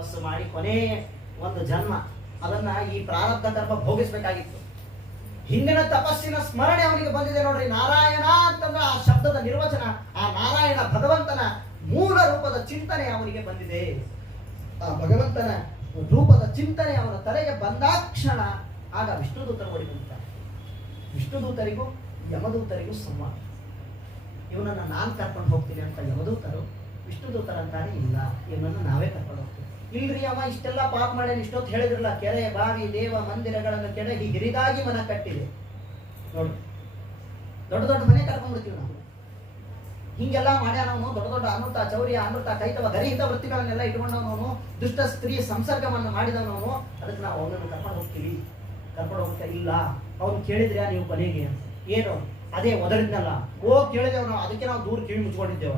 ತಪಸ್ಸು ಮಾಡಿ ಕೊನೆ ಒಂದು ಜನ್ಮ ಅದನ್ನ ಈ ಪ್ರಾರಬ್ಧ ಕರ್ಮ ಭೋಗಿಸ್ಬೇಕಾಗಿತ್ತು. ಹಿಂದಿನ ತಪಸ್ಸಿನ ಸ್ಮರಣೆ ಅವನಿಗೆ ಬಂದಿದೆ ನೋಡ್ರಿ. ನಾರಾಯಣ ಅಂತಂದ್ರೆ ಆ ಶಬ್ದದ ನಿರ್ವಚನ, ಆ ನಾರಾಯಣ ಭಗವಂತನ ಮೂಲ ರೂಪದ ಚಿಂತನೆ ಅವನಿಗೆ ಬಂದಿದೆ. ಆ ಭಗವಂತನ ರೂಪದ ಚಿಂತನೆ ಅವನ ತಲೆಗೆ ಬಂದಾಕ್ಷಣ ಆಗ ವಿಷ್ಣುದೂತರು ಓಡಿಬಂದಿದ್ದಾರೆ. ವಿಷ್ಣುದೂತರಿಗೂ ಯಮದೂತರಿಗೂ ಸಂವಾದ. ಇವನನ್ನ ನಾನು ಕರ್ಕೊಂಡು ಹೋಗ್ತೀನಿ ಅಂತ ಯಮದೂತರು, ವಿಷ್ಣುದೂತರಂತಾರೆ ಇಲ್ಲ, ಇವನನ್ನು ನಾವೇ ಕರ್ಕೊಂಡು ಹೋಗ್ತೀವಿ. ಇಲ್ರಿ ಅವ ಇಷ್ಟೆಲ್ಲ ಪಾಪ ಮಾಡಿ ಇಷ್ಟೊತ್ತು ಹೇಳಿದ್ರಲ್ಲ, ಕೆರೆ ಬಾವಿ ದೇವ ಮಂದಿರಗಳನ್ನು ಕೆಡಹಿ ಹಿರಿದಾಗಿ ಮನ ಕಟ್ಟಿದೆ ನೋಡಿ. ದೊಡ್ಡ ದೊಡ್ಡ ಮನೆ ಕರ್ಕೊಂಡ್ಬಿಡ್ತೀವಿ ನಾವು. ಹಿಂಗೆಲ್ಲ ಮಾಡ್ಯಾನವನು. ದೊಡ್ಡ ದೊಡ್ಡ ಅಮೃತ ಚೌರ್ಯ ಅಮೃತ ಕೈತವ ಗರಿಹಿತ ವೃತ್ತಿಗಳನ್ನೆಲ್ಲ ಇಟ್ಕೊಂಡವನವನು, ದುಷ್ಟ ಸ್ತ್ರೀ ಸಂಸರ್ಗವನ್ನು ಮಾಡಿದವನವನು. ಅದಕ್ಕೆ ನಾವು ಅವನನ್ನು ಕರ್ಕೊಂಡು ಹೋಗ್ತೀವಿ. ಕರ್ಕೊಂಡು ಹೋಗ್ತಾ ಇಲ್ಲ. ಅವನು ಕೇಳಿದ್ರ್ಯಾ ನೀವು ಕೊನೆಗೆ ಏನು? ಅದೇ ಒದರಿದ್ನಲ್ಲ, ಕೇಳಿದೆ ಅವನು. ಅದಕ್ಕೆ ನಾವು ದೂರ ಕಿವಿ ಮುಚ್ಕೊಂಡಿದ್ದೇವ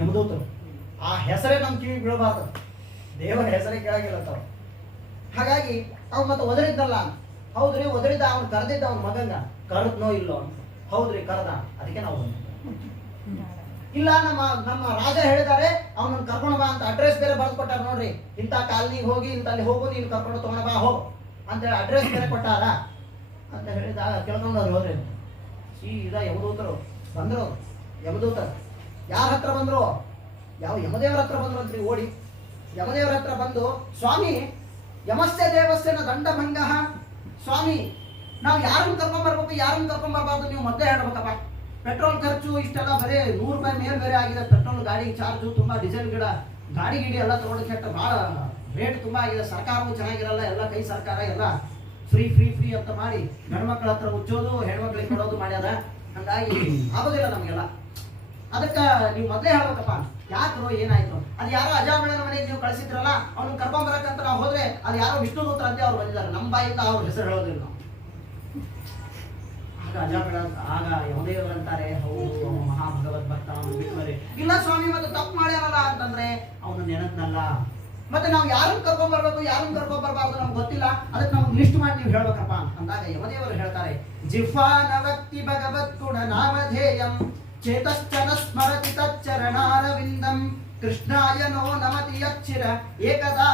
ಯಮದೂತರು. ಆ ಹೆಸರೇ ನಮ್ಮ ಕಿವಿ ಬೀಳಬಾರ್ದು, ದೇವರ ಹೆಸರೇ ಕೇಳಾಗಿಲ್ಲ ಅಂತ. ಹಾಗಾಗಿ ಅವ್ನು ಮತ್ತೆ ಒದರಿದ್ದಲ್ಲ. ಹೌದ್ರಿ ಒದರಿದ್ದ, ಅವ್ನು ಕರೆದಿದ್ದ ಅವನ ಮಗಂಗ. ಕರೆದ್ನೋ ಇಲ್ಲೋ? ಹೌದ್ರಿ ಕರೆದ. ಅದಕ್ಕೆ ನಾವು ಇಲ್ಲ, ನಮ್ಮ ರಾಜ ಹೇಳಿದ್ದಾರೆ ಅವನನ್ನು ಕರ್ಕೊಂಡು ಬಾ ಅಂತ. ಅಡ್ರೆಸ್ ಬೇರೆ ಬರೆದು ಕೊಟ್ಟಾರ ನೋಡ್ರಿ. ಇಂಥ ಕಾಲನಿಗೆ ಹೋಗಿ ಇಂತಲ್ಲಿ ಹೋಗು, ನೀನು ಕರ್ಕೊಂಡು ತಗೊಂಡ ಬಾ ಹೋಗ್ ಅಂತ ಅಡ್ರೆಸ್ ಬೇರೆ ಕೊಟ್ಟಾರ ಅಂತ ಹೇಳಿದಾಗ ಕೇಳ್ಕೊಂಡು ಅವ್ರು ಹೋದ್ರಿ. ಸೀದಾ ಯಮದೂತರು ಬಂದ್ರು. ಯಮದೂತರು ಯಾರ ಹತ್ರ ಬಂದ್ರು? ಯಾವ ಯಮದೇವರ ಹತ್ರ ಬಂದ್ರು ಅಂತ್ರಿ. ಓಡಿ ಯಮದೇವರ ಹತ್ರ ಬಂದು, ಸ್ವಾಮಿ ಯಮಸ್ಯ ದೇವಸ್ಯನ ದಂಡಭಂಗ. ಸ್ವಾಮಿ ನಾವು ಯಾರನ್ನು ಕರ್ಕೊಂಡ್ಬರ್ಬೇಕು, ಯಾರನ್ನು ಕರ್ಕೊಂಡ್ಬರ್ಬಾರ್ದು ನೀವು ಮೊದಲೇ ಹೇಳ್ಬೇಕಪ್ಪ. ಪೆಟ್ರೋಲ್ ಖರ್ಚು ಇಷ್ಟೆಲ್ಲ ಬರೀ 100 ರೂಪಾಯಿ ಮೇಲೆ ಬೇರೆ ಆಗಿದೆ. ಪೆಟ್ರೋಲ್ ಗಾಡಿ ಚಾರ್ಜು ತುಂಬ, ಡೀಸೆಲ್ ಗಾಡಿ ಎಲ್ಲ ತಗೊಂಡು ಕೆಟ್ಟ ಭಾಳ ರೇಟ್ ತುಂಬ ಆಗಿದೆ. ಸರ್ಕಾರವೂ ಚೆನ್ನಾಗಿರಲ್ಲ, ಎಲ್ಲ ಕೈ ಸರ್ಕಾರ ಎಲ್ಲ ಫ್ರೀ ಫ್ರೀ ಫ್ರೀ ಅಂತ ಮಾಡಿ ಗಂಡ್ಮಕ್ಳ ಹತ್ರ ಮುಚ್ಚೋದು, ಹೆಣ್ಮಕ್ಳಿಗೆ ಕೊಡೋದು ಮಾಡ್ಯಾರ. ಹಂಗಾಗಿ ಆಗೋದಿಲ್ಲ ನಮಗೆಲ್ಲ. ಅದಕ್ಕೆ ನೀವು ಮೊದಲೇ ಹೇಳ್ಬೇಕಪ್ಪ, ಯಾಕ್ರೋ ಏನಾಯ್ತು? ಅದು ಯಾರೋ ಅಜಾಮಿಳನ ಮನೆಗೆ ನೀವು ಕಳಿಸಿದ್ರಲ್ಲ, ಅವ್ನು ಕರ್ಕೊಂಬರಕ್ಕಂತ ನಾವು ಹೋದ್ರೆ ಅದು ಯಾರೋ ವಿಷ್ಣುದೂತರ ಅಂತ ಅವ್ರು ಬಂದಿದ್ದಾರೆ. ನಮ್ಮ ಬಾಯಿಂದ ಅವ್ರ ಹೆಸರು ಹೇಳೋದಿಲ್ಲ ನಾವು. ಆಗ ಅಜಾಮಿಳ ಆಗ ಯಮದೇವರಂತಾರೆ, ಹೌದು ಮಹಾ ಭಗವದ್ ಭಕ್ತ, ಅವನು ಬಿಟ್ಟರೆ ಇಲ್ಲ ಸ್ವಾಮಿ ಮತ್ತೆ ತಪ್ಪು ಮಾಡ್ಯಾರಲ್ಲ ಅಂತಂದ್ರೆ ಅವನು ನೆನದ್ನಲ್ಲ. ಮತ್ತೆ ನಾವು ಯಾರನ್ನು ಕರ್ಕೊಂಡ್ಬರ್ಬೇಕು, ಯಾರನ್ನು ಕರ್ಕೊಂಡ್ಬರ್ಬಾರ್ದು ನಮ್ಗೆ ಗೊತ್ತಿಲ್ಲ. ಅದಕ್ಕೆ ನಾವು ಲಿಸ್ಟ್ ಮಾಡಿ ನೀವು ಹೇಳ್ಬೇಕಪ್ಪ ಅಂದಾಗ ಯಮದೇವರು ಹೇಳ್ತಾರೆ, ಜಿಹ್ವಾನವಕ್ತಿ ಭಗವತ್ ಗುಣ ನಾಮಧೇಯಂ ಚೇತಶ್ಚನ ಸ್ಮರತಿ ತಚ್ಚರಣಾರವಿಂದಂ ಕೃಷ್ಣಾಯ ನೋ ನಮತಿ ಯಚ್ಚಿರ ಏಕದಾ